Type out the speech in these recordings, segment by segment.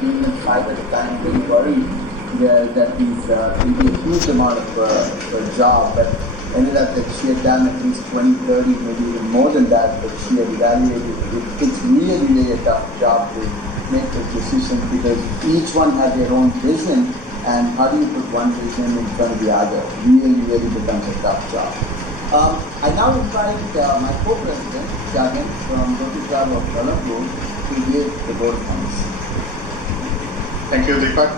being inside at the time, very worried that these will be a huge amount of job, but ended up that she had done at least 20, 30, maybe even more than that, but she had evaluated. It's really, really a tough job to make the decisions because each one had their own vision, and how do you put one vision in front of the other? Really, really becomes a tough job. I now invite my co-president, Jagan, from Togather of Colombo, to give the vote of thanks. Thank you, Deepak.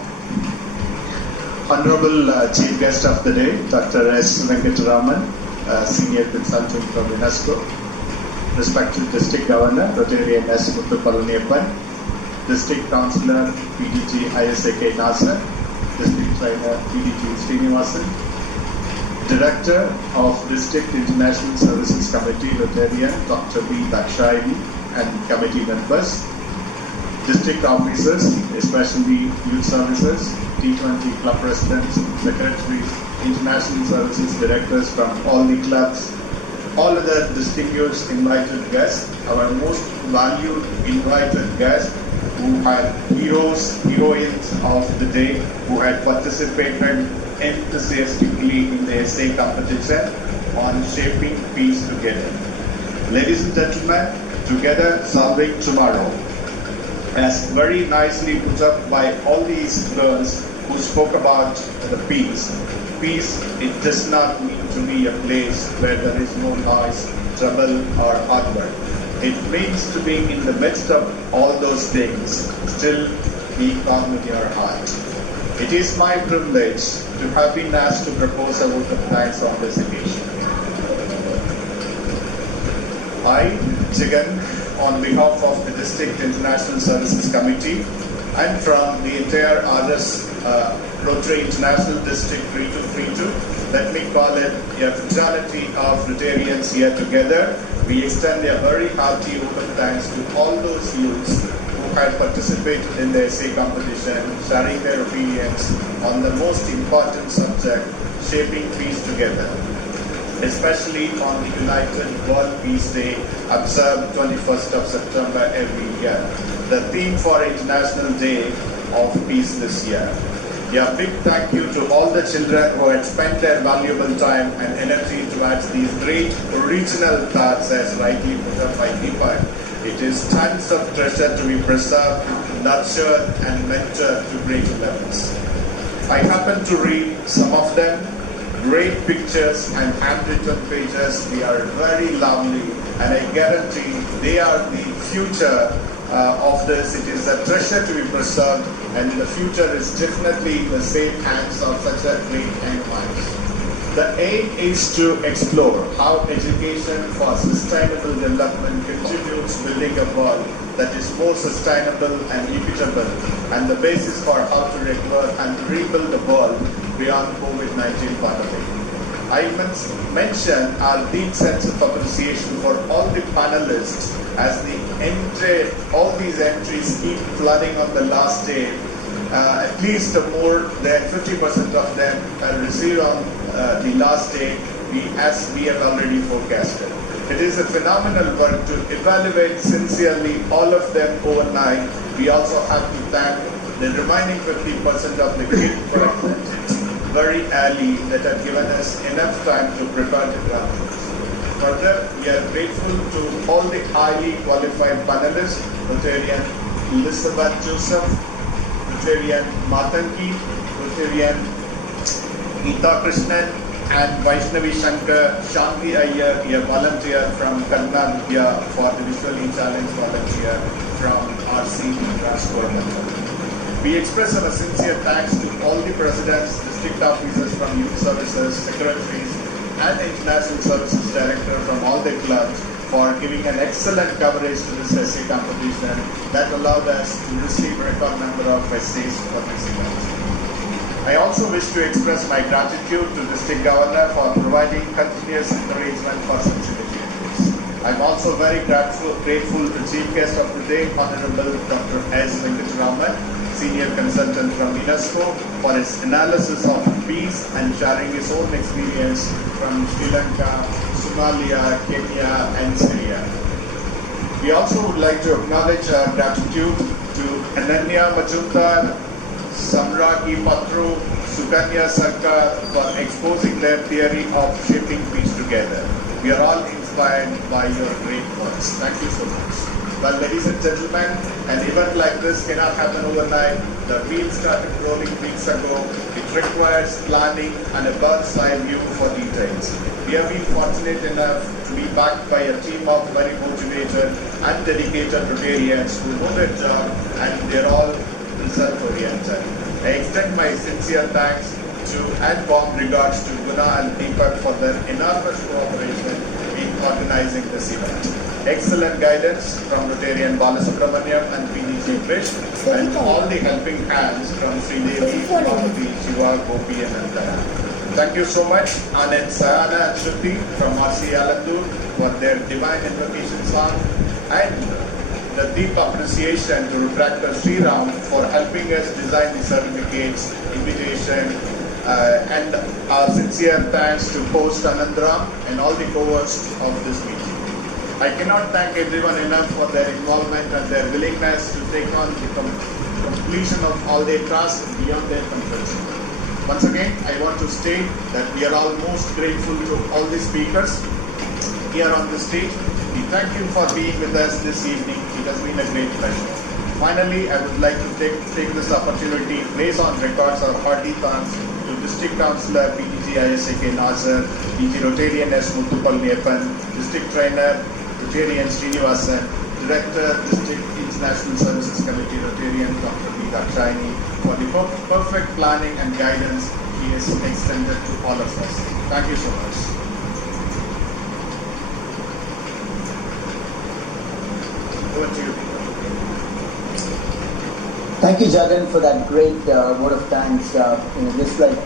Honorable Chief Guest of the Day, Dr. S. Venkataraman, Senior Consultant from UNESCO. Respected District Governor, Rotarian S. Muthu Palaniappan, District Councillor, PDG ISAK Nasser, District Trainer, PDG Srinivasan, Director of District International Services Committee, Rotarian, Dr. B. Dakshayani, and committee members, district officers, especially youth services, T20 club presidents, secretaries, international services directors from all the clubs, all other distinguished invited guests, our most valued invited guests who had heroes, heroines of the day, who had participated enthusiastically in the essay competition on shaping peace together. Ladies and gentlemen, together solving tomorrow, as very nicely put up by all these girls who spoke about the peace. Peace, it does not mean to be a place where there is no noise, trouble or hard work. It means to be in the midst of all those things, still be calm in your heart. It is my privilege to have been asked to propose a vote of thanks on this occasion. I, Jagan, on behalf of the District International Services Committee and from the entire RS Rotary International District 3232, let me call it a fraternity of Rotarians here together. We extend a very hearty open thanks to all those youths who had participated in the essay competition, sharing their opinions on the most important subject, shaping peace together, especially on the United World Peace Day, observed 21st of September every year. The theme for International Day of Peace this year. A big thank you to all the children who had spent their valuable time and energy towards these great original thoughts, as rightly put up by Deepak. It is tons of treasure to be preserved, nurtured and mentored to great levels. I happen to read some of them. Great pictures and handwritten pages. They are very lovely, and I guarantee they are the future of this. It is a treasure to be preserved, and the future is definitely in the safe hands of such a great young minds. The aim is to explore how education for sustainable development contributes building a world that is more sustainable and equitable, and the basis for how to recover and rebuild the world beyond COVID-19 pandemic. I must mention our deep sense of appreciation for all the panelists as all these entries keep flooding on the last day. At least more than 50% of them are received on the last day, as we have already forecasted. It is a phenomenal work to evaluate sincerely all of them overnight. We also have to thank the remaining 50% of the kids for very early that have given us enough time to prepare the graphics. Further, we are grateful to all the highly qualified panelists, Rotarian Elizabeth Joseph, Rotarian Matanki, Rotarian Geeta Krishnan, and Vaishnavi Shankar, Shanti Iyer, a volunteer from Karna Vidya for the visually challenged volunteer from RC Transport. We express our sincere thanks to all the presidents, district officers from youth services, secretaries, and international services director from all the clubs for giving an excellent coverage to this essay competition that allowed us to receive a record number of essays for this event. I also wish to express my gratitude to District Governor for providing continuous encouragement for such initiatives. I'm also very grateful to Chief Guest of the Day, Honorable Dr. S. Venkataraman, Senior Consultant from UNESCO, for his analysis of peace and sharing his own experience from Sri Lanka, Somalia, Kenya, and Syria. We also would like to acknowledge our gratitude to Ananya Majumdar, Samraki Patru, Sukanya Sarkar for exposing their theory of shaping peace together. We are all inspired by your great works. Thank you so much. Well, ladies and gentlemen, an event like this cannot happen overnight. The wheels started rolling weeks ago. It requires planning and a bird's eye view for details. We have been fortunate enough to be backed by a team of very motivated and dedicated Rotarians who know their job and they're all result-oriented. I extend my sincere thanks to and warm regards to Guna and Deepak for their enormous cooperation in organizing this event. Excellent guidance from Rotarian Balasubramaniam and PDC Krish and all the helping hands from Sridevi, Bharati, Shiva, Gopi and Nandana. Thank you so much Anand Sayana and Shruti from RC Alandur for their divine invocation song and the deep appreciation to Rudraksha Sriram for helping us design the certificates, invitation, and our sincere thanks to host Anandram and all the co-hosts of this meeting. I cannot thank everyone enough for their involvement and their willingness to take on the completion of all their tasks beyond their comfort zone. Once again, I want to state that we are all most grateful to all the speakers here on the stage. We thank you for being with us this evening. It has been a great pleasure. Finally, I would like to take this opportunity to place on records our hearty thanks to District Councillor PTG ISAK Nazar, PG Rotarian S. Muthupalniappan, District Trainer Rotarian Srinivasan, Director District International Services Committee Rotarian Dr. B. Dakshaini for the perfect planning and guidance he has extended to all of us. Thank you so much. Over to you. Thank you, Jagan, for that great vote of thanks. Just like